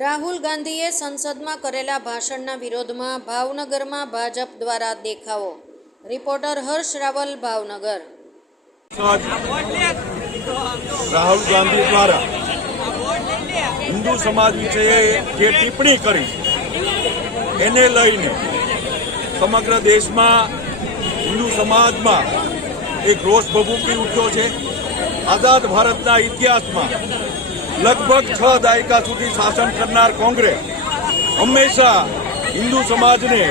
રાહુલ ગાંધીએ સંસદમાં કરેલા ભાષણના વિરોધમાં ભાવનગરમાં ભાજપ દ્વારા દેખાવો. રિપોર્ટર હર્ષ રાવલ, ભાવનગર. રાહુલ ગાંધી દ્વારા હિન્દુ સમાજ વિશે જે ટિપ્પણી કરી, એને લઈને સમગ્ર દેશમાં હિન્દુ સમાજમાં એક રોષ ભભૂકી ઉઠ્યો છે. આઝાદ ભારતના ઇતિહાસમાં લગભગ છ દાયકા સુધી શાસન કરનાર કોંગ્રેસ હંમેશા હિન્દુ સમાજને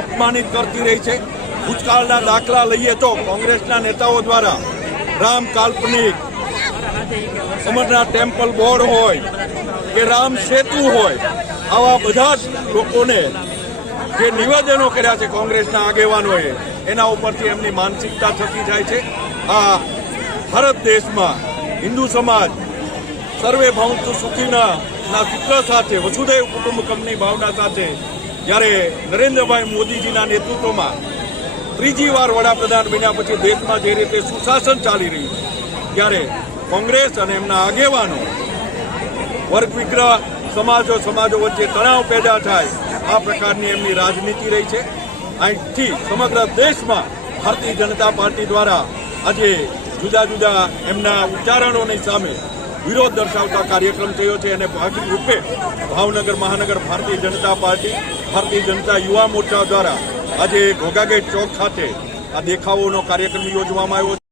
અપમાનિત કરતી રહી છે. ભૂતકાળના દાખલા લઈએ તો કોંગ્રેસના નેતાઓ દ્વારા રામ કાલ્પનિક અમરનાથ ટેમ્પલ બોર્ડ હોય કે રામ સેતુ હોય, આવા બધા જ લોકોને જે નિવેદનો કર્યા છે કોંગ્રેસના આગેવાનોએ, એના ઉપરથી એમની માનસિકતા થતી જાય છે. આ ભારત દેશમાં હિન્દુ સમાજ સર્વે ભવંતુ સુખીના, ના સૂત્ર સાથે, વસુદેવ કુટુંબકમની ભાવના સાથે, જ્યારે નરેન્દ્રભાઈ મોદીજીના નેતૃત્વમાં ત્રીજી વાર વડાપ્રધાન બન્યા પછી દેશમાં જે રીતે સુશાસન ચાલી રહ્યું છે, ત્યારે કોંગ્રેસ અને એમના આગેવાનો વર્ગ વિગ્રહ, સમાજો સમાજો વચ્ચે તણાવ પેદા થાય, આ પ્રકારની એમની રાજનીતિ રહી છે. અહીંથી સમગ્ર દેશમાં ભારતીય જનતા પાર્ટી દ્વારા આજે જુદા જુદા એમના ઉચ્ચારણોની સામે વિરોધ દર્શાવતા કાર્યક્રમ થયો છે અને ભાગરૂપે રૂપે ભાવનગર મહાનગર ભારતીય જનતા પાર્ટી, ભારતીય જનતા યુવા મોરચા દ્વારા આજે ઘોઘાગેટ ચોક ખાતે આ દેખાવોનો કાર્યક્રમ યોજવામાં આવ્યો